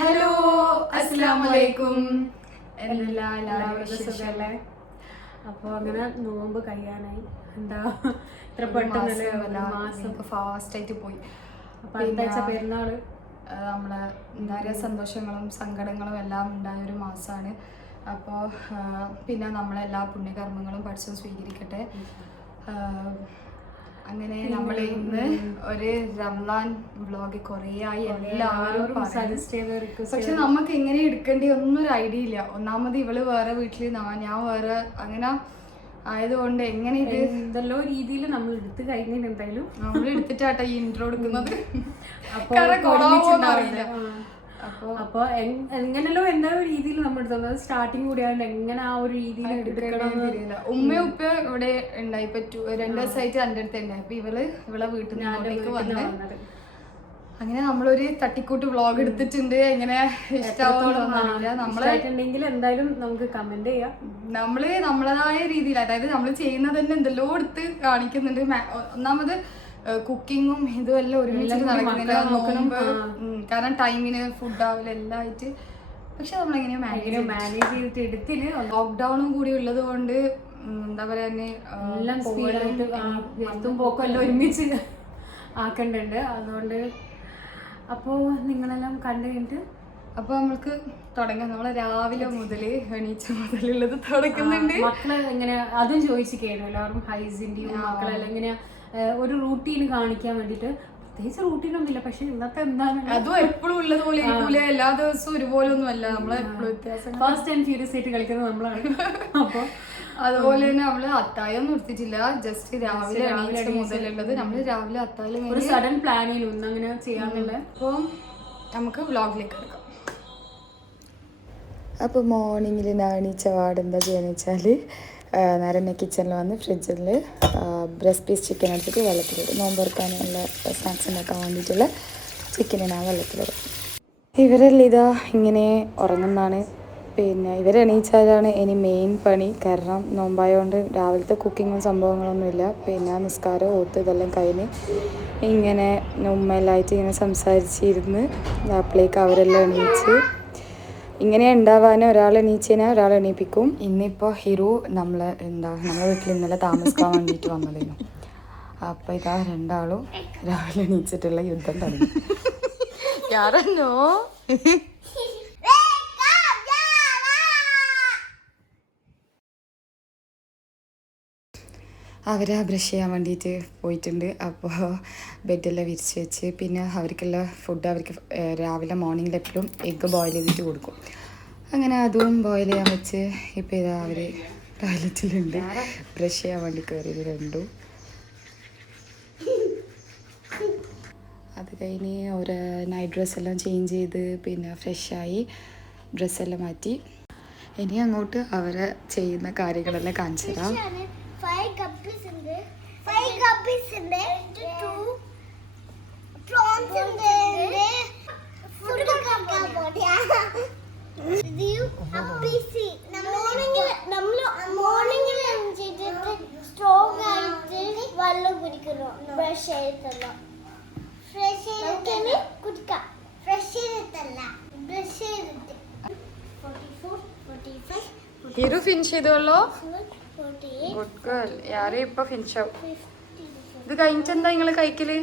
Hello, അസ്സലാമു അലൈക്കും. എല്ലാവരും സുഖല്ലേ? അപ്പോൾ അങ്ങനെ നോമ്പ് കഴിയാനായി. എന്താ ഇത്ര പെട്ടെന്നല്ലേ മാസം ഫാസ്റ്റ് ആയിട്ട് പോയി. അപ്പോൾ അടുത്താഴ്ച പെരുന്നാള്. നമ്മളെ എന്താ പറയുക, സന്തോഷങ്ങളും സങ്കടങ്ങളും എല്ലാം ഉണ്ടായ ഒരു മാസമാണ്. അപ്പോൾ പിന്നെ നമ്മളെല്ലാ പുണ്യകർമ്മങ്ങളും പഠിച്ചു സ്വീകരിക്കട്ടെ. അങ്ങനെ നമ്മൾ ഇന്ന് ഒരു റംലാൻ വ്ളോഗ് കുറേ ആയി എല്ലാവരും സജസ്റ്റ് ചെയ്ത പക്ഷെ നമുക്ക് എങ്ങനെ എടുക്കേണ്ടി ഒന്നും ഒരു ഐഡിയ ഇല്ല. ഒന്നാമത് ഇവള് വേറെ വീട്ടില്, ഞാൻ വേറെ, അങ്ങനെ ആയതുകൊണ്ട് എങ്ങനെ ഇത് എന്തെല്ലോ രീതിയിൽ നമ്മൾ എടുത്ത് കഴിഞ്ഞിട്ട് എന്തായാലും നമ്മൾ എടുത്തിട്ടാട്ടോ ഈ ഇൻട്രോ എടുക്കുന്നത്. അപ്പൊ എങ്ങനെയല്ലോ എന്താ രീതിയിൽ നമ്മൾ എടുത്തത് സ്റ്റാർട്ടിങ് കൂടിയാണ്ട് എങ്ങനെ ആ ഒരു രീതിയിൽ എടുക്കണം. ഉമ്മയും ഉപ്പ ഇവിടെ ഉണ്ടായി പറ്റൂ 2 ദിവസമായിട്ട് എൻ്റെ അടുത്ത് ഉണ്ടായി. അപ്പൊ ഇവളെ വീട്ടിൽ നിന്ന് വന്നത് അങ്ങനെ നമ്മളൊരു തട്ടിക്കൂട്ട് വ്ളോഗ് എടുത്തിട്ടുണ്ട്. എങ്ങനെ ഇഷ്ടമാവുന്നില്ല. നമ്മളായിട്ടുണ്ടെങ്കിൽ എന്തായാലും നമുക്ക് കമന്റ് ചെയ്യാം. നമ്മള് നമ്മളതായ രീതിയിൽ, അതായത് നമ്മൾ ചെയ്യുന്നത് തന്നെ എന്തെല്ലോ എടുത്ത് കാണിക്കുന്നുണ്ട്. ഒന്നാമത് കുക്കിങ്ങും ഇതും എല്ലാം ഒരുമിച്ച് നടക്കുന്നില്ല, കാരണം ടൈമിന് ഫുഡ് ആവില്ല എല്ലാം ആയിട്ട്. പക്ഷെ നമ്മളെങ്ങനെയോ മാനേജ് ചെയ്തിട്ട് എടുത്തിന്. ലോക്ക്ഡൌണും കൂടി ഉള്ളത് കൊണ്ട് എന്താ പറയാ, എല്ലാം സ്പീഡായിട്ട് എത്തും പോക്കെല്ലാം ഒരുമിച്ച് ആക്കണ്ടുണ്ട്. അതുകൊണ്ട് അപ്പോൾ നിങ്ങളെല്ലാം കണ്ടു കഴിഞ്ഞിട്ട് അപ്പോൾ നമ്മൾക്ക് തുടങ്ങാം. നമ്മളെ രാവിലെ മുതൽ എണീച്ച മുതലുള്ളത് തുടങ്ങുന്നുണ്ട്. മക്കളെ എങ്ങനെ അതും ചോദിച്ചു കേട്ടോ എല്ലാവരും ഹൈസിൻ്റെയും മക്കളെല്ലാം എങ്ങനെയാ ഒരു റൂട്ടീൻ കാണിക്കാൻ വേണ്ടിയിട്ട്. പ്രത്യേകിച്ച് റൂട്ടീനൊന്നുമില്ല, പക്ഷെ ഇന്നത്തെ എന്താണ് അതും എപ്പോഴും ഉള്ളത് പോലെ ഇരിക്കൂല, എല്ലാ ദിവസവും ഒരുപോലെ ഒന്നും അല്ല. നമ്മളെപ്പോഴും വ്യത്യാസം. ഫാസ്റ്റ് ആൻഡ് ഫ്യൂരിയസ് ആയിട്ട് കളിക്കുന്നത് നമ്മളാണ്. അപ്പോൾ അതുപോലെ തന്നെ നമ്മള് അത്തായം നിർത്തിയിട്ടില്ല. ജസ്റ്റ് രാവിലെ മുതലുള്ളത് നമ്മള് രാവിലെ അത്തായം ഒരു സഡൻ പ്ലാനിൽ ഒന്നും അങ്ങനെ ചെയ്യാനുള്ള. അപ്പോൾ നമുക്ക് വ്ളോഗിലേക്ക് കിടക്കാം. അപ്പോൾ മോർണിംഗിൽ ഞാൻ എണീച്ച പാട് എന്താ ചെയ്യുക വെച്ചാൽ, നേരെ തന്നെ കിച്ചണിൽ വന്ന് ഫ്രിഡ്ജിൽ ബ്രസ്റ്റ് പീസ് ചിക്കൻ എടുത്തിട്ട് വെള്ളത്തിലിടും. നോമ്പുറക്കാനുള്ള സ്നാക്സ് ഉണ്ടാക്കാൻ വേണ്ടിയിട്ടുള്ള ചിക്കനെ ഞാൻ വെള്ളത്തിലിടും. ഇവരെല്ലാം ഇതാ ഇങ്ങനെ ഉറങ്ങുന്നതാണ്. പിന്നെ ഇവരെണീച്ചാലാണ് ഇനി മെയിൻ പണി. കാരണം നോമ്പായതുകൊണ്ട് രാവിലത്തെ കുക്കിങ്ങും സംഭവങ്ങളൊന്നുമില്ല. പിന്നെ നിസ്കാരം ഓത്ത് ഇതെല്ലാം കഴിഞ്ഞ് ഇങ്ങനെ ഉമ്മയെല്ലാമായിട്ട് ഇങ്ങനെ സംസാരിച്ചിരുന്ന് അപ്പോഴേക്ക് അവരെല്ലാം എണീച്ച്. ഇങ്ങനെ ഉണ്ടാവാൻ ഒരാൾ എണീച്ചതിനാൽ ഒരാൾ എണീപ്പിക്കും. ഇന്നിപ്പോൾ ഹിറു നമ്മളെ വീട്ടിൽ ഇന്നലെ താമസിക്കാൻ വേണ്ടിയിട്ട് വന്നതായിരുന്നു. അപ്പോൾ ഇതാ രണ്ടാളും രാവിലെ എണീച്ചിട്ടുള്ള യുദ്ധം തുടങ്ങി. യാരന്നോ അവരെ ബ്രഷ് ചെയ്യാൻ വേണ്ടിയിട്ട് പോയിട്ടുണ്ട്. അപ്പോൾ ബെഡെല്ലാം വിരിച്ച് വെച്ച് പിന്നെ അവർക്കുള്ള ഫുഡ് അവർക്ക് രാവിലെ മോർണിംഗിൽ എപ്പോഴും എഗ്ഗ് ബോയിൽ ചെയ്തിട്ട് കൊടുക്കും. അങ്ങനെ അതും ബോയിൽ ചെയ്യാൻ വെച്ച് ഇപ്പോൾ ഇതാ അവർ ടോയ്ലറ്റിലുണ്ട്. ബ്രഷ് ചെയ്യാൻ വേണ്ടി കയറിയത് രണ്ടും. അത് കഴിഞ്ഞ് ഒരു നൈറ്റ് ഡ്രസ്സെല്ലാം ചേഞ്ച് ചെയ്ത് പിന്നെ ഫ്രഷായി ഡ്രസ്സെല്ലാം മാറ്റി. ഇനി അങ്ങോട്ട് അവരെ ചെയ്യുന്ന കാര്യങ്ങളെല്ലാം കാണിച്ചു തരാം. 5 guppies in there. 5 guppies in there. 2 prawns in there. Food kakka bodiya. You guppies. Morning enjeyittu strong aayittu vallam kudikano. Brush cheyidalla. Fresh cheyidalla. Kudika. Fresh cheyidalla. Brush cheyidittu. 44, 45. Hiru finish ചെയ്തോളൂ. Good girl. യാരും ഇപ്പൊ finish ആവും. ഇത് കഴിഞ്ഞിട്ട് എന്താ നിങ്ങള് കഴിക്കല്?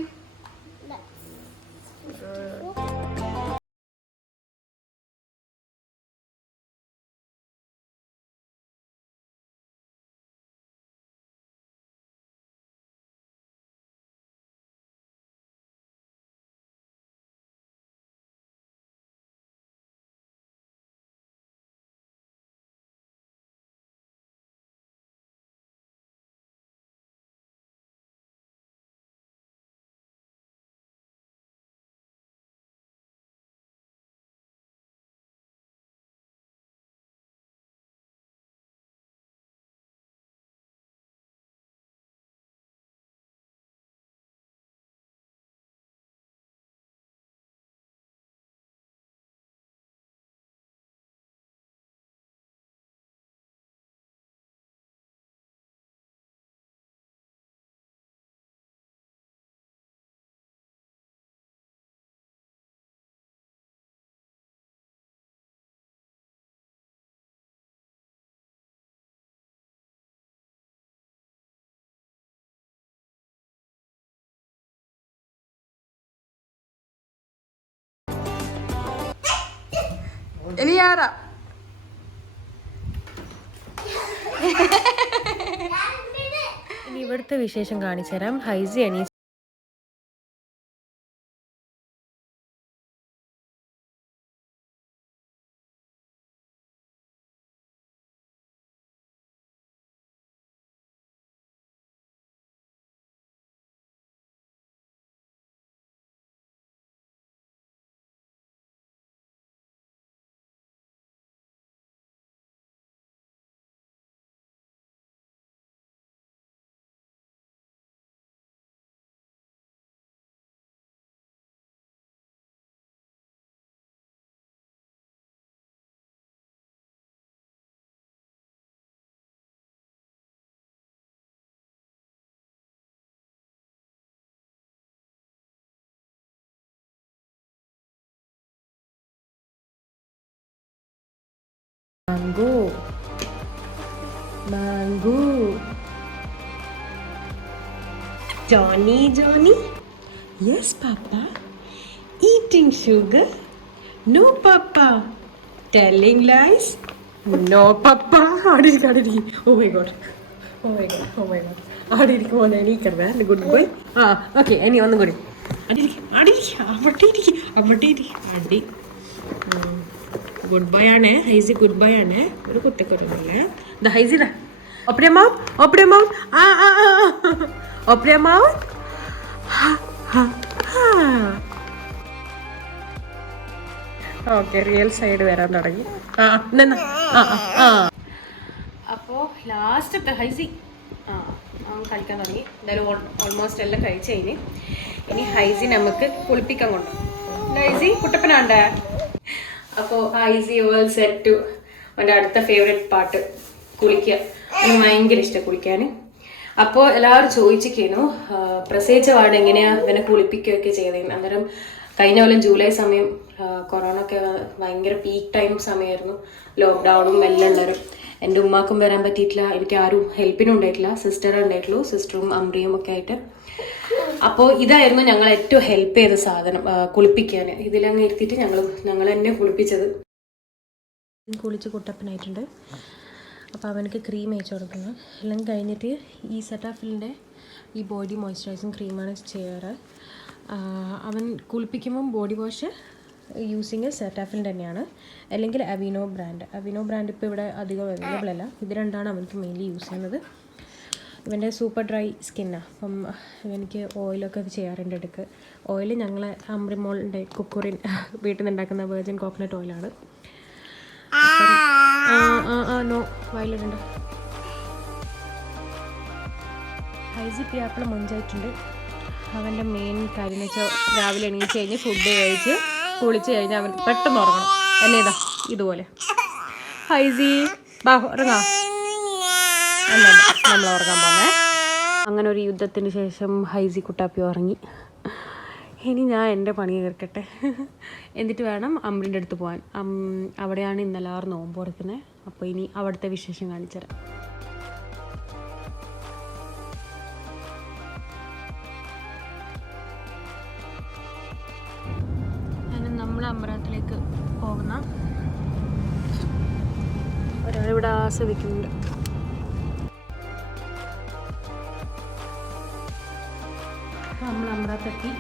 എലിയാറ ഇനി ഇവിടുത്തെ വിശേഷം കാണിച്ചു തരാം. ഹൈസി എണീ mango Johnny yes papa eating sugar no papa telling lies no papa adiri oh my god adiri kone ni karna good boy okay any one good adiri adi goodbye ആണ് ഹൈസി ഗുഡ് ബൈ ആണ് ഒരു കുട്ടിക്കൊരുന്നില്ല ദ ഹൈസിന open mouth okay റിയൽ സൈഡ് വരാൻ തുടങ്ങി അപ്പോൾ ലാസ്റ്റത്തെ ഹൈസി അവൻ കളിക്കാൻ തുടങ്ങി. എന്തായാലും ഓൾമോസ്റ്റ് എല്ലാം കഴിച്ച് കഴിഞ്ഞ് ഇനി ഹൈസി നമുക്ക് കുളിപ്പിക്കാൻ കൊണ്ടു. ഹൈസി കുട്ടപ്പനാണ്ടേ. അപ്പോൾ ഹൈസി ഓൾ സെറ്റ് ടു അവൻ്റെ അടുത്ത ഫേവറേറ്റ് പാട്ട് കുളിക്കുക. എനിക്ക് ഭയങ്കര ഇഷ്ടം കുളിക്കാൻ. അപ്പോൾ എല്ലാവരും ചോദിച്ചിരിക്കുന്നു പ്രസവിച്ച പാട് എങ്ങനെയാണ് ഇവനെ കുളിപ്പിക്കുകയൊക്കെ ചെയ്തത്. അന്നേരം കഴിഞ്ഞ കൊല്ലം ജൂലൈ സമയം കൊറോണ ഒക്കെ ഭയങ്കര പീക്ക് ടൈം സമയമായിരുന്നു. ലോക്ക്ഡൗണും എല്ലാം ഉള്ളവരും എൻ്റെ ഉമ്മാക്കും വരാൻ പറ്റിയിട്ടില്ല. എനിക്ക് ആരും ഹെൽപ്പിനും ഉണ്ടായിട്ടില്ല. സിസ്റ്ററും ഉണ്ടായിട്ടുള്ളൂ, സിസ്റ്ററും അമ്രിയും ഒക്കെ ആയിട്ട്. അപ്പോൾ ഇതായിരുന്നു ഞങ്ങൾ ഏറ്റവും ഹെൽപ്പ് ചെയ്ത സാധനം കുളിപ്പിക്കാൻ. ഇതിലങ്ങ് ഇരുത്തിയിട്ട് ഞങ്ങൾ തന്നെ കുളിപ്പിച്ചത്. കുളിച്ച് കുട്ടപ്പനായിട്ടുണ്ട്. അപ്പോൾ അവനക്ക് ക്രീം അയച്ചു കൊടുക്കുന്നു. എല്ലാം കഴിഞ്ഞിട്ട് ഈ സെറ്റാഫിലിൻ്റെ ഈ ബോഡി മോയ്സ്ചറൈസിങ് ക്രീമാണ് ചെയ്യാറ്. അവൻ കുളിപ്പിക്കുമ്പം ബോഡി വാഷ് യൂസിങ് സെറ്റാഫിലിൻ്റെ തന്നെയാണ്, അല്ലെങ്കിൽ അവിനോ ബ്രാൻഡ് ഇപ്പോൾ ഇവിടെ അധികം അവൈലബിൾ അല്ല. ഇത് രണ്ടാണ് അവനക്ക് മെയിൻലി യൂസ് ചെയ്യുന്നത്. ഇവൻ്റെ സൂപ്പർ ഡ്രൈ സ്കിന്നാണ്. അപ്പം ഇവനിക്ക് ഓയിലൊക്കെ ചെയ്യാറുണ്ട് ഇടയ്ക്ക്. ഓയിൽ ഞങ്ങൾ അമ്രിമോളിൻ്റെ കുക്കുറിൻ വീട്ടിൽ നിന്ന് ഉണ്ടാക്കുന്ന വെർജിൻ കോക്കനട്ട് ഓയിലാണ്. നോ വയലിടുണ്ട്. ഹൈസി പിയാപ്പിള മൊഞ്ചായിട്ടുണ്ട്. അവൻ്റെ മെയിൻ കാര്യം എന്ന് വെച്ചാൽ രാവിലെ എണീച്ച് കഴിഞ്ഞ് ഫുഡ് കഴിച്ച് കുളിച്ച് കഴിഞ്ഞാൽ അവൻ പെട്ടെന്ന് ഉറങ്ങണം. അല്ലേതാ ഇതുപോലെ ഹൈസി ബാ ഉറങ്ങാം എന്നല്ല നമ്മൾ ഉറങ്ങാൻ പോകുന്നേ. അങ്ങനെ ഒരു യുദ്ധത്തിന് ശേഷം ഹൈസി കുട്ടാപ്പി ഉറങ്ങി. ഇനി ഞാൻ എൻ്റെ പണി തീർക്കട്ടെ, എന്നിട്ട് വേണം അമ്രിൻ്റെ അടുത്ത് പോകാൻ. അവിടെയാണ് ഇന്നലെ നോമ്പ് തുറക്കുന്നത്. അപ്പോൾ ഇനി അവിടുത്തെ വിശേഷം കാണിച്ചുതരാം. നമ്മൾ അമ്പലത്തിലേക്ക് പോകുന്ന ഒരാളിവിടെ ആസ്വദിക്കുന്നുണ്ട്. നമ്മൾ അമ്പലത്തെത്തി.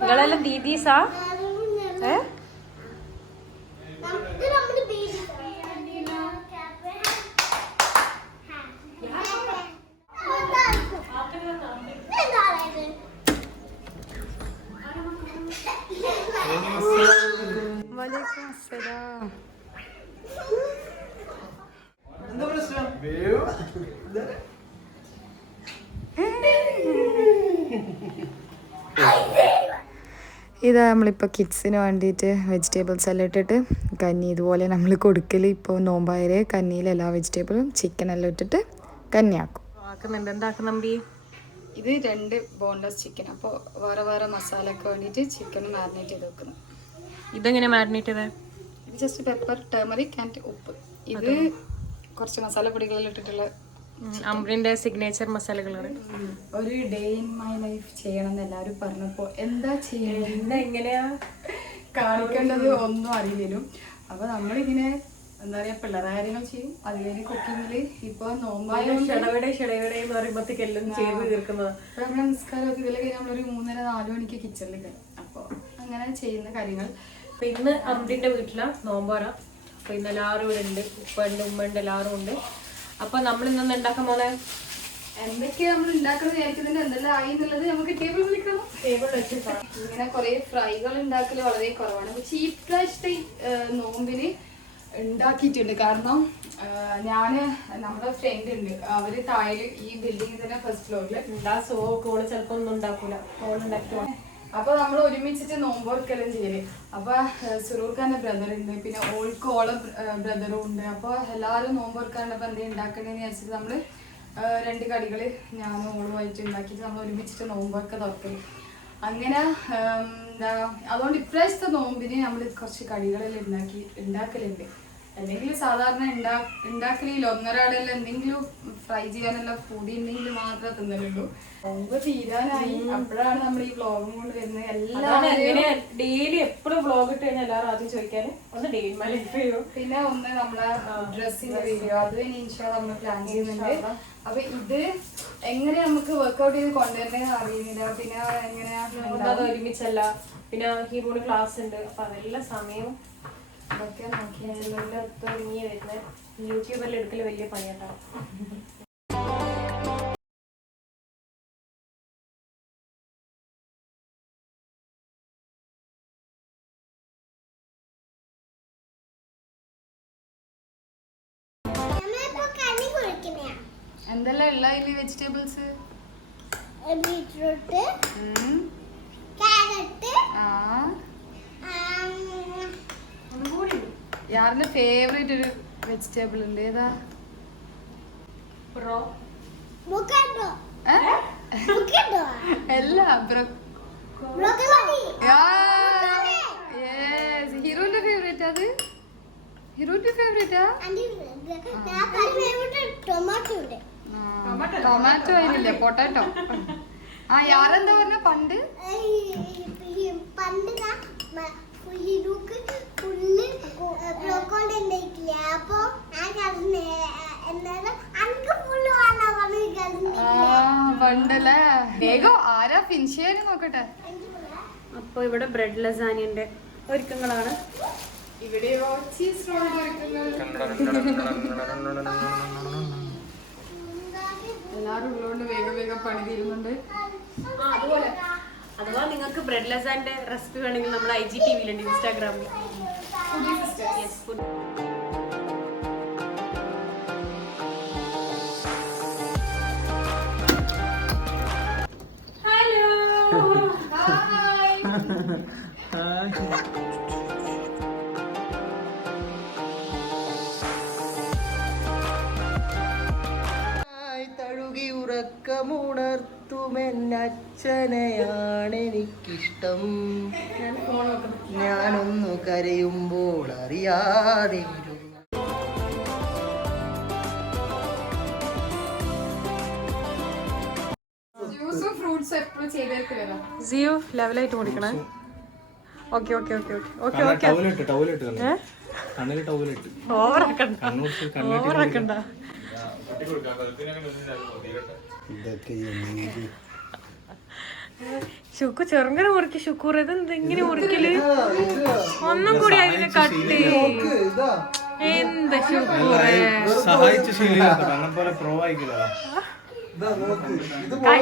നിങ്ങളെല്ലാം ദീദീസാ? വലൈക്കും അസ്സലാം. ഇതാ നമ്മളിപ്പോൾ കിഡ്സിന് വേണ്ടിയിട്ട് വെജിറ്റബിൾസ് എല്ലാം ഇട്ടിട്ട് കഞ്ഞി ഇതുപോലെ നമ്മൾ കൊടുക്കൽ. ഇപ്പോൾ നോമ്പായരെ കഞ്ഞിയിൽ എല്ലാ വെജിറ്റബിളും ചിക്കൻ എല്ലാം ഇട്ടിട്ട് കഞ്ഞിയാക്കും. ആക്കുന്നുണ്ട്. എന്താക്കും നമ്പി? ഇത് 2 ബോൺലെസ് ചിക്കൻ. അപ്പോൾ വേറെ വേറെ മസാലയൊക്കെ വേണ്ടിയിട്ട് ചിക്കൻ മാരിനേറ്റ് ചെയ്ത് വെക്കുന്നു. ഇതെങ്ങനെ മാരിനേറ്റ് ചെയ്തേ? ഇത് ജസ്റ്റ് പെപ്പർ, ടർമറിക് ആൻഡ് ഉപ്പ്. ഇത് കുറച്ച് മസാലപ്പൊടികളെല്ലാം ഇട്ടിട്ടുള്ള അമ്രിന്റെ സിഗ്നേച്ചർ മസാലകളാണ്. ഒരു ഡേ ഇൻ മൈ ലൈഫ് ചെയ്യണം എന്ന് എല്ലാവരും പറഞ്ഞപ്പോൾ എന്താ ചെയ്യണം, എങ്ങനെയാ കാണിക്കേണ്ടത് ഒന്നും അറിയില്ലും. അപ്പോൾ നമ്മളിങ്ങനെ എന്താ പറയുക പിള്ളേരെ കാര്യങ്ങൾ ചെയ്യും. അത് കഴിഞ്ഞ് കുക്കിങ്ങില് ഇപ്പോൾ നോമ്പായോണ്ട് എല്ലാം ചെയ്ത് തീർക്കുന്നത്. അപ്പോൾ നമ്മുടെ നിസ്കാരമൊക്കെ ഇതിൽ കഴിഞ്ഞ് നമ്മളൊരു 3:30-4 മണിക്ക് കിച്ചണിൽ കയറും. അപ്പോൾ അങ്ങനെ ചെയ്യുന്ന കാര്യങ്ങൾ. അപ്പൊ ഇന്ന് അമ്രിന്റെ വീട്ടിലാ നോമ്പോറ. അപ്പൊ ഇന്ന് എല്ലാവരും ഇവിടെ ഉണ്ട്. ഉപ്പുണ്ട്, ഉമ്മയുണ്ട്, എല്ലാവരും ഉണ്ട്. അപ്പൊ നമ്മൾ ഇന്നൊന്ന് ഉണ്ടാക്കാൻ പോണേ എന്തൊക്കെയാ നമ്മൾ ഉണ്ടാക്കുന്നത് വിചാരിക്കുന്നതിന് എന്തെല്ലാം ആയി എന്നുള്ളത് നമുക്ക് ടേബിൾ വിളിക്കണം. ടേബിൾ വെച്ചിട്ട് ഇങ്ങനെ കുറെ ഫ്രൈകൾ ഉണ്ടാക്കൽ വളരെ കുറവാണ്. പക്ഷെ ഈ പ്രാവശ്യത്തെ നോമ്പിന് ഉണ്ടാക്കിയിട്ടുണ്ട്. കാരണം ഞാന് നമ്മുടെ ഫ്രണ്ട് ഉണ്ട്, അവര് താഴെ ഈ ബിൽഡിംഗ് തന്നെ ഫസ്റ്റ് ഫ്ലോറിൽ കോള് ചിലപ്പോ ഒന്നും ഉണ്ടാക്കൂല. കോൾ ഉണ്ടാക്കി അപ്പൊ നമ്മൾ ഒരുമിച്ചിട്ട് നോമ്പോർക്കെല്ലാം ചെയ്യല്. അപ്പൊ സുറൂർ ഖാന്റെ ബ്രദർ ഉണ്ട്, പിന്നെ ഓൾക്ക് ഓളെ ബ്രദറും ഉണ്ട്. അപ്പൊ എല്ലാവരും നോമ്പോർക്കാണ്ടപ്പോ എന്തെങ്കിലും ഉണ്ടാക്കണേന്ന് വിചാരിച്ചിട്ട് നമ്മള് 2 കടികള് ഞാനും ഓളുമായിട്ട് ഉണ്ടാക്കിയിട്ട് നമ്മൾ ഒരുമിച്ചിട്ട് നോമ്പോർക്ക തുറക്കല്. അങ്ങനെ എന്താ അതുകൊണ്ട് ഇപ്രാവശ്യത്തെ നോമ്പിന് നമ്മൾ കുറച്ച് കടികളെല്ലാം ഉണ്ടാക്കലുണ്ട്. അല്ലെങ്കിൽ സാധാരണ ഉണ്ടാക്കലില്ല. ഒന്നരാടെല്ലാം എന്തെങ്കിലും ഫ്രൈ ചെയ്യാനെല്ലാം പൊടി ഉണ്ടെങ്കിൽ മാത്രമേ തിന്നലുള്ളൂ. നോമ്പ് തീരാനായി. അപ്പോഴാണ് നമ്മൾ ഈ വ്ളോഗും കൊണ്ട് വരുന്നത്. എല്ലാവരും ഡെയിലി എപ്പോഴും വ്ളോഗ് ഇട്ട് കഴിഞ്ഞാൽ എല്ലാവരും ആദ്യം ചോദിക്കാന് ഒന്ന് ഡെയിലി ലൈഫ് ചെയ്യും. പിന്നെ ഒന്ന് നമ്മളെ ഡ്രസ്സിന്റെ വീഡിയോ അത് ഇനി ഇൻഷാല്ലാ നമ്മൾ പ്ലാൻ ചെയ്യുന്നുണ്ട്. അപ്പൊ ഇത് എങ്ങനെ നമുക്ക് വർക്ക്ഔട്ട് ചെയ്ത് കൊണ്ടുവരണമെന്ന് അറിയുന്നില്ല. പിന്നെ എങ്ങനെയാ അത് ഒരുമിച്ചല്ല. പിന്നെ ഹീറോയുടെ ക്ലാസ് ഉണ്ട്. അപ്പൊ അതെല്ലാം സമയവും അതൊക്കെ നോക്കിയാൽ തുടങ്ങിയ വരുന്നത് യൂട്യൂബെല്ലാം എടുക്കല് വലിയ പണിയുണ്ടാവും. എന്തെല്ലാം ഉള്ള ഇതില് വെജിറ്റബിൾസ്? ബീറ്റ്റൂട്ട്, ക്യാരറ്റ്, യാറിന്റെ ഫേവറേറ്റ് ഒരു വെജിറ്റബിൾ ഉണ്ട്. ഏതാ? ബൊക്കാഡോ, അല്ല ബ്രോക്കോളി. ഹീറോന്റെ ഫേവറേറ്റ്. അത് ഹീറോന്റെ ഫേവറേറ്റാ? Tomato അതിലില്ല, potato. യാരെന്താ പറഞ്ഞ പണ്ട് ബ്രോക്കോളി ഉണ്ടായിട്ടില്ല. അപ്പൊ പണ്ടല്ലേ. വേഗം ആരാ ഫിനിഷ് ചെയ്യാൻ നോക്കട്ടെ. അപ്പൊ ഇവിടെ ബ്രെഡ് ലസാനിയുടെ ഒരുക്കങ്ങളാണ്. ഇവിടെയോ ചീസ് റോൾ ഒരുക്കങ്ങൾ. എല്ലാരും ഉള്ളതുകൊണ്ട് വേഗം വേഗം പണി തീരുന്നുണ്ട്. അതുപോലെ അഥവാ നിങ്ങൾക്ക് ബ്രെഡ് ലസാന്റെ റെസിപ്പി വേണമെങ്കിൽ നമ്മുടെ IGTV ഉണ്ട് ഇൻസ്റ്റാഗ്രാമിൽ. ഹലോ തഴുകി ഉറക്കമുണർത്തുമെന്നച്ഛനെയാണെനിക്കിഷ്ടം. ഞാനൊന്നു കരയുമ്പോൾ അറിയാതെ ജ്യൂസും ഫ്രൂട്ട്സും എപ്പോഴും ചെയ്തേക്കില്ലല്ലോ. സിയോ ലെവലായിട്ട് ഓടിക്കണേ. Okay okay okay okay okay okay ഓവറാക്കണ്ട. ശുക്കു ചെറുങ്ങനെ മുറിക്ക്. ശുക്കൂർ ഇത് ഇങ്ങനെ മുറിക്കല് ഒന്നും കൂടി അതിനെ കട്ട്. എന്താ ശുക്കൂറെ സഹായിച്ചു കൈ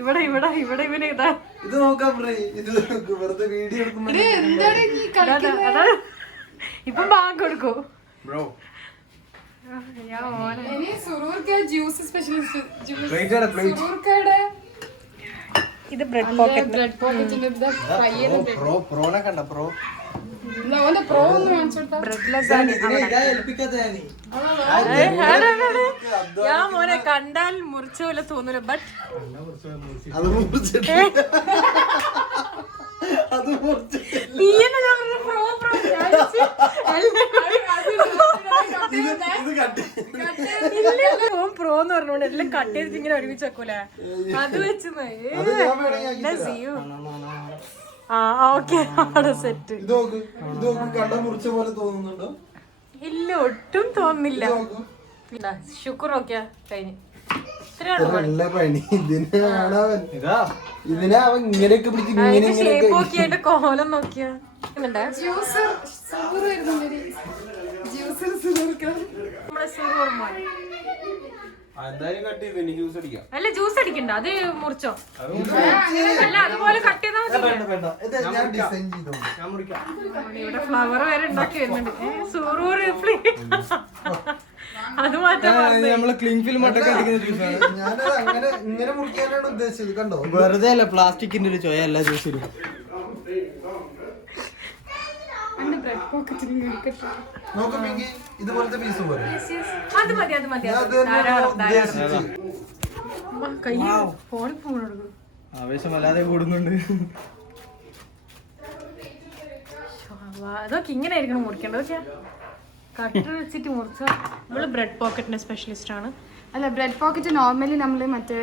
ഇവിടെ ഇവിടെ ഇവിടെ ഇവനെ ഇതാ ഇത് നോക്കാം. വെറുതെ വീഡിയോ എന്താണ് ഇപ്പം ബാങ്ക് കൊടുക്കൂ. ഇനി സുറൂർക്ക ജ്യൂസ് സ്പെഷ്യലിസ്റ്റ് പ്ലേറ്റ് സുറൂർക്കയുടെ ഇത് ബ്രെഡ് പോക്കറ്റ്. ബ്രെഡ് പോക്കറ്റിന്റെ ഫ്രൈ പ്രോനെ കണ്ട പ്രോ പ്രോ ഒന്ന് കാണിച്ചു കൊടുത്താ ബ്രെഡ് ലസാനി. ഞാൻ മോനെ കണ്ടാൽ മുറിച്ച പോലെ തോന്നൂല, ബട്ട് അത് മുറിച്ചിട്ട് അത് മുറിച്ചിട്ട് ഇത് കട്ടി പ്രോ എന്ന് പറഞ്ഞോണ്ട് എല്ലാം കട്ട് ചെയ്തിട്ട് ഇങ്ങനെ ഒരുമിച്ച് വെക്കൂലേ, അത് വെച്ച് അത് ഞാൻ വേണമെങ്കിൽ ആ ഓക്കെ അവിടെ സെറ്റ്. ഇത് നോക്ക് കണ്ട മുറിച്ച പോലെ തോന്നുന്നുണ്ടോ? ഇല്ല, ഒട്ടും തോന്നുന്നില്ല. ശുക്ർ നോക്കിയാ കഴിഞ്ഞു. നല്ല പണി ഇതിനാണവൻ. ഇതിനെ അവൻ ഇങ്ങനെയൊക്കെ പിടിച്ച് ഇങ്ങനെ ഷേപ്പ് നോക്കിയായിട്ട് കോലം നോക്കിയാ ജ്യൂസർ സൂർ വരുന്നുണ്ട്. ജ്യൂസർ നമ്മുടെ സുറൂർ മോൻ. അല്ല ജ്യൂസ് അടിക്കണ്ട, അത് മുറിച്ചോ. അല്ല അതുപോലെ കട്ട് ചെയ്താൽ മതി. ഞാൻ ഡിസൈൻ ചെയ്തോ. ഇവിടെ ഫ്ലവർ വരെ ഉണ്ടാക്കി വരുന്നുണ്ട്. സുറൂർ അത് മാറ്റാൻ ഞാനത് അങ്ങനെ ഇങ്ങനെ മുറിക്കാനാണ് ഉദ്ദേശിച്ചത്. കണ്ടോ, വെറുതെ അല്ല, പ്ലാസ്റ്റിക്കിന്റെ ഒരു ചോയ എല്ലാ ജ്യൂസിലും. നോക്ക് പിങ്കി, ഇതുപോലത്തെ പീസ് പോലെ അത് മതി, അത് മതി. അത് തന്നെയാണ് ഉദ്ദേശിച്ചത്. കൈ ഫോണിൽ ഫോൺ കൊടുക്കും. ആവേശം വല്ലാതെ കൂടുന്നുണ്ട്. അതൊക്കെ ഇങ്ങനെ ആയിരിക്കണം മുറിക്കേണ്ടത്. പക്ഷേ കട്ടർ വെച്ചിട്ട് മുറിച്ച നമ്മള് ബ്രെഡ് പോക്കറ്റിന്റെ സ്പെഷ്യലിസ്റ്റ് ആണ്. അല്ല, ബ്രെഡ് പോക്കറ്റ് നോർമലി നമ്മള് മറ്റേ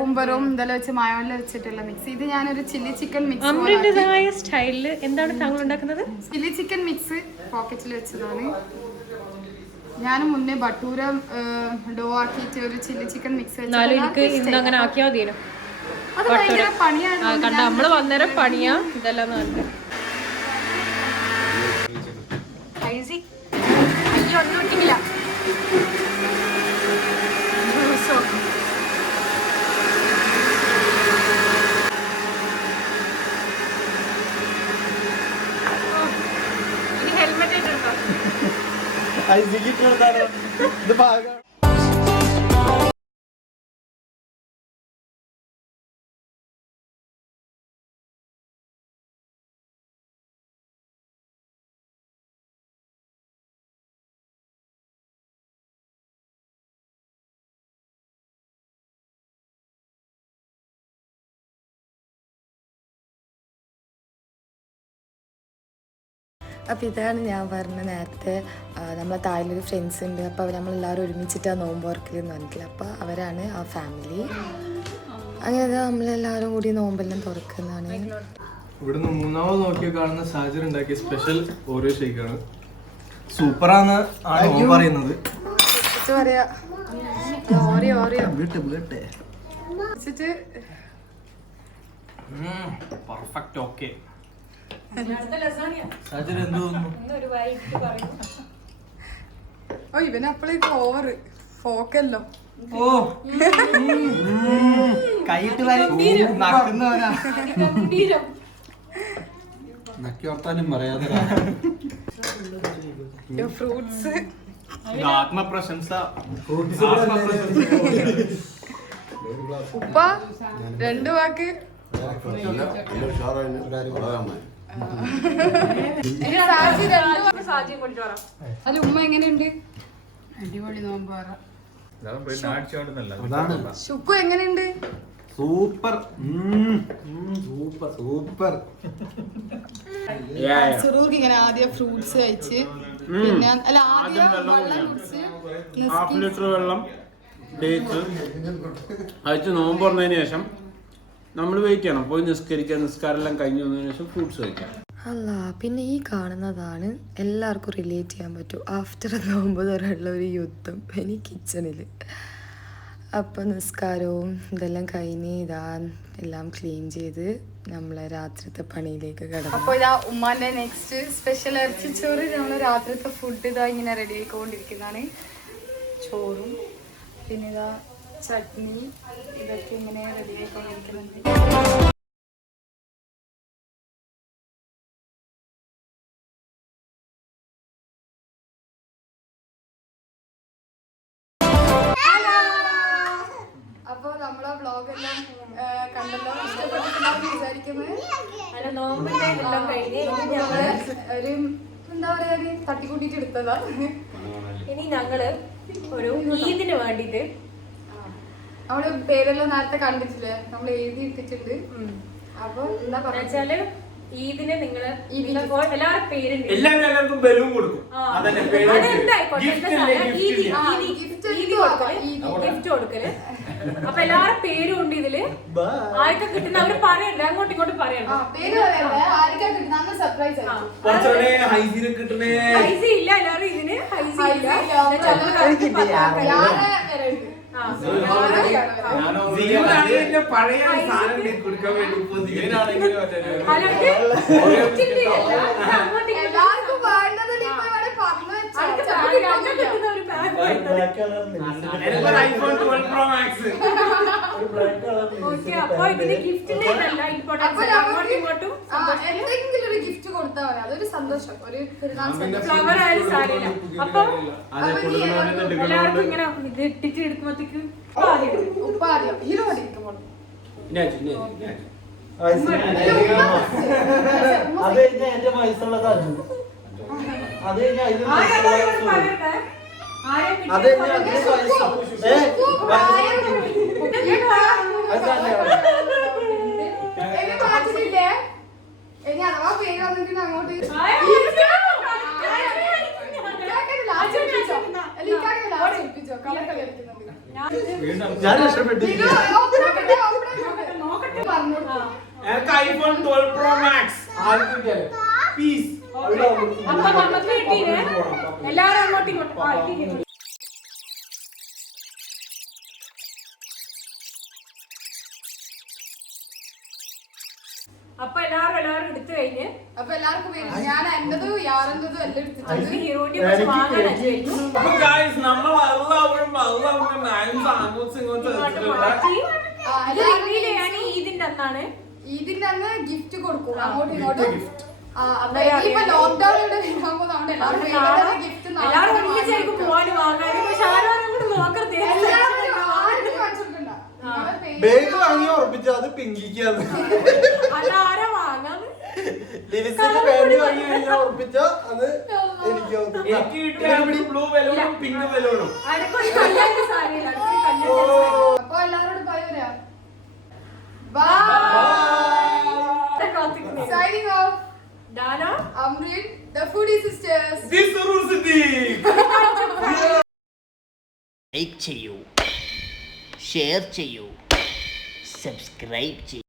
കുമ്പറും ഇതെല്ലാം വെച്ച് മയോണിൽ വെച്ചിട്ടുള്ള മിക്സ്. ഇത് ഞാനൊരു ചില്ലി ചിക്കൻ മിക്സ്, അമ്രിന്റേതായ സ്റ്റൈലില്. എന്താണ് താങ്കൾ ഉണ്ടാക്കുന്നത്? ചില്ലി ചിക്കൻ മിക്സ് പോക്കറ്റിൽ വെച്ചതാണ്. ഞാൻ മുന്നേ ബട്ടൂര ഡോ ആക്കിയിട്ട് ഒരു ചില്ലി ചിക്കൻ മിക്സ് എന്നാലും എനിക്ക് ഇന്ന് അങ്ങനെ ആക്കിയാൽ മതിയോ? അത് ഭയങ്കര പണിയാണ്. കണ്ട നമ്മള് വന്നേരം പണിയാ ഇതെല്ലാം നല്ല. അയ്യോ ഒന്നും കിട്ടിയില്ല. ഹെൽമെറ്റ് ഇട്ടോ? ഇത് ഭാഗം അപ്പോൾ ഇതാണ് ഞാൻ പറഞ്ഞ നേരത്തെ നമ്മളെ താഴെയൊരു ഫ്രണ്ട്സ് ഉണ്ട്. അപ്പോൾ അവർ നമ്മളെല്ലാവരും ഒരുമിച്ചിട്ടാണ് നോമ്പ് തുറക്കലെന്ന് പറഞ്ഞിട്ടില്ല. അപ്പോൾ അവരാണ് ആ ഫാമിലി. അങ്ങനെ നമ്മളെല്ലാവരും കൂടി നോമ്പെല്ലാം തുറക്കുന്നതാണ്. ഇവിടുന്ന് മൂന്നാമത് നോക്കിയാൽ കാണുന്ന സാഹചര്യം ഉണ്ടാക്കിയ സ്പെഷ്യൽ ഓരോ ഷേക്കാണ്. സൂപ്പറാണ് ആണ് പറയുന്നത്. പറയാ ഓറിയോ പെർഫെക്റ്റ്. ഓക്കെ സാഹചര്യം എന്ത് തോന്നുന്നു? ഓ ഇവന് അപ്പളേക്ക് ഓവർ ഫോക്കല്ലോ. ഓ കൈയിട്ട് നക്കുന്നവരാ. നക്കി വർത്താനും പറയാതെ ഫ്രൂട്ട്സ് ആത്മപ്രശംസ. ഉപ്പ 2 വാക്ക്. അല്ല ഉമ്മ എങ്ങനെയുണ്ട്? അടിപൊളി നോമ്പ്. ശുക്കു എങ്ങനെയുണ്ട്? Super super. സുറൂർക്ക് ഇങ്ങനെ ആദ്യം ഫ്രൂട്ട്സ് കഴിച്ച്, പിന്നെ അല്ല ആദ്യം വെള്ളം കുടിച്ച്, ഹാഫ് ലിറ്റർ വെള്ളം ഡേറ്റ്സ് അയച്ച് നോമ്പ് തുറന്നതിന് ശേഷം നമ്മൾ വെയിറ്റ് ചെയ്യണം. പോയി നിസ്കരിക്കുക, നിസ്കാരമെല്ലാം കഴിഞ്ഞ് വന്നതിന് ശേഷം ഫ്രൂട്ട്സ് കഴിക്കാം. അല്ല പിന്നെ ഈ കാണുന്നതാണ് എല്ലാവർക്കും റിലേറ്റ് ചെയ്യാൻ പറ്റും. ആഫ്റ്റർ നോമ്പ് തുറയുള്ള ഒരു യുദ്ധം ഇനി കിച്ചണിൽ. അപ്പം നിസ്കാരവും ഇതെല്ലാം കഴിഞ്ഞ് ഇതാ എല്ലാം ക്ലീൻ ചെയ്ത് നമ്മളെ രാത്രിത്തെ പണിയിലേക്ക് കിടക്കും. അപ്പോൾ ഇതാ ഉമ്മാൻ്റെ നെക്സ്റ്റ് സ്പെഷ്യൽ ഇറച്ചിച്ചോറ്. നമ്മൾ രാത്രിത്തെ ഫുഡ് ഇതാ ഇങ്ങനെ റെഡി ആയിക്കൊണ്ടിരിക്കുന്നതാണ്. ചോറും പിന്നെ ഇതാ ചട്നി ഇതൊക്കെ ഇങ്ങനെ റെഡി ആയിക്കൊണ്ടിരിക്കുന്നുണ്ട്. അപ്പോൾ നമ്മളെ വ്ളോഗ് എല്ലാം കണ്ടല്ലോ, ഇഷ്ടപ്പെട്ടിട്ടുണ്ടാവും വിചാരിക്കുന്നത്. അല്ല നോമ്പിന്റെ എല്ലാം കഴിഞ്ഞ് ഇനി ഞങ്ങള് ഒരു എന്താ പറയാ, ഒരു തട്ടിക്കൂട്ടിട്ട് എടുത്തതാ. ഇനി ഞങ്ങള് ഒരു ഈദിന് വേണ്ടിട്ട് നമ്മള് പേരെല്ലാം നേരത്തെ കണ്ടിട്ടില്ലേ, നമ്മൾ എഴുതി ഇട്ടിട്ടുണ്ട്. അപ്പൊ എന്താ പറയാ വെച്ചാല് ഈദിന് നിങ്ങള് എല്ലാവരുടെ പേരുണ്ട്. എല്ലാവർക്കും ബലൂൺ കൊടുക്കും. അതന്നെ പേര്. ഗിഫ്റ്റ് കൊടുക്കല്. അപ്പൊ എല്ലാവരുടെ പേരും ഉണ്ട് ഇതില്. ആർക്കും കിട്ടുന്ന അവര് പറയണ്ട, അങ്ങോട്ടും ഇങ്ങോട്ടും പറയണ്ട. പേര് പറയണ്ടേ, ആർക്കാ കിട്ടുന്ന സർപ്രൈസ് ആയിരിക്കും. കുറച്ചുകൂടെ ഹൈസീനെ കിട്ടണേ. ഹൈസി ഇല്ല, എല്ലാവരും ഇതിന് ഹൈസി ഇല്ല. പഴയ സാധനം കൊടുക്കാൻ വേണ്ടി എല്ലാവർക്കും വേണ്ടതിൽ ഇപ്പൊ ഇവിടെ പറഞ്ഞു വെച്ചാൽ ഐഫോൺ 12 Pro Max. അപ്പൊ ഇതിന് ഗിഫ്റ്റിന്റെ ഇതല്ല ഇമ്പോർട്ടൻസ്. അങ്ങോട്ടും ഇങ്ങോട്ടും എന്തെങ്കിലും ഒരു ഗിഫ്റ്റ് കൊടുത്താൽ മതി, അതൊരു സന്തോഷം. ഒരു ഫ്ലവർ ആയാലും സാരില്ല. അപ്പൊ എല്ലാവർക്കും ഇങ്ങനെ ഇത് ഇട്ടിട്ട് എടുക്കുമ്പോഴത്തേക്ക് ഉപ്പാദ്യം ഹീറോ അടിക്കുമ്പോൾ അത് കഴിഞ്ഞാൽ എന്റെ വയസ്സുള്ള കാര്യം അത് കഴിഞ്ഞാൽ അതിന് അത് കഴിഞ്ഞാൽ അതിന് മാറ്റില്ലേ ഇനി അഥവാ പേര് വന്നിട്ട് അങ്ങോട്ട് ഞാൻ രക്ഷപ്പെട്ടു. എനിക്ക് ഐഫോൺ 12 Pro Max പീസ്. അപ്പൊ നമുക്ക് കിട്ടീന് എല്ലാരും അങ്ങോട്ടും ഇങ്ങോട്ടും. അപ്പൊ എല്ലാരും എടുത്തു കഴിഞ്ഞ് അപ്പൊ എല്ലാവർക്കും വരും. ഞാൻ എന്റതും യാറെന്തതും എല്ലാം എടുത്തിട്ടുണ്ട്. ഹീറോയിന്റെ കുറച്ച് വാങ്ങാൻ അപ്പൊ ഗായ്സ് നമ്മൾ എല്ലാവരും സാമൂസ് ഇങ്ങോട്ട് മാറ്റി റിവീൽ ചെയ്യാൻ ഈദിന്റെ അന്നാണ്. ഇതിന്റെ അന്ന് ഗിഫ്റ്റ് കൊടുക്കും അങ്ങോട്ടും ഇങ്ങോട്ടും. ഇപ്പൊ ലോക്ക്ഡൌൺ ഇവിടെ വരാൻ പോകുന്നതുകൊണ്ട് എല്ലാവരും ഗിഫ്റ്റ് എല്ലാരും ഒന്നിച്ചായിരിക്കും പോവാന് വാങ്ങാന്. പക്ഷെ ആരും കൂടെ നോക്കരുത്. ബാഗ് വാങ്ങി ഉറപ്പിച്ച അത് പിങ്കിക്കാന്ന് അതാരാ വാങ്ങാന്ന് ലിവിസിന്റെ ബാഗ് വാങ്ങി കഴിഞ്ഞാൽ ഉറപ്പിച്ച അത് എനിക്ക് എനിക്ക് കിട്ടിയ ബ്ലൂ ബലൂണും പിങ്ക് ബലൂണും. അടുത്തൊരു കല്യാണ സാരിയില്ല, അടുത്തൊരു കല്യാണ അപ്പൊ എല്ലാവരോടും ബൈ പറയാം. Sari. Signing off. Dana, Amrin, the Foodie Sisters. This Surur Siddiq. Like ചെയ്യൂ, ഷെയർ ചെയ്യൂ, സബ്സ്ക്രൈബ് ചെയ്യൂ.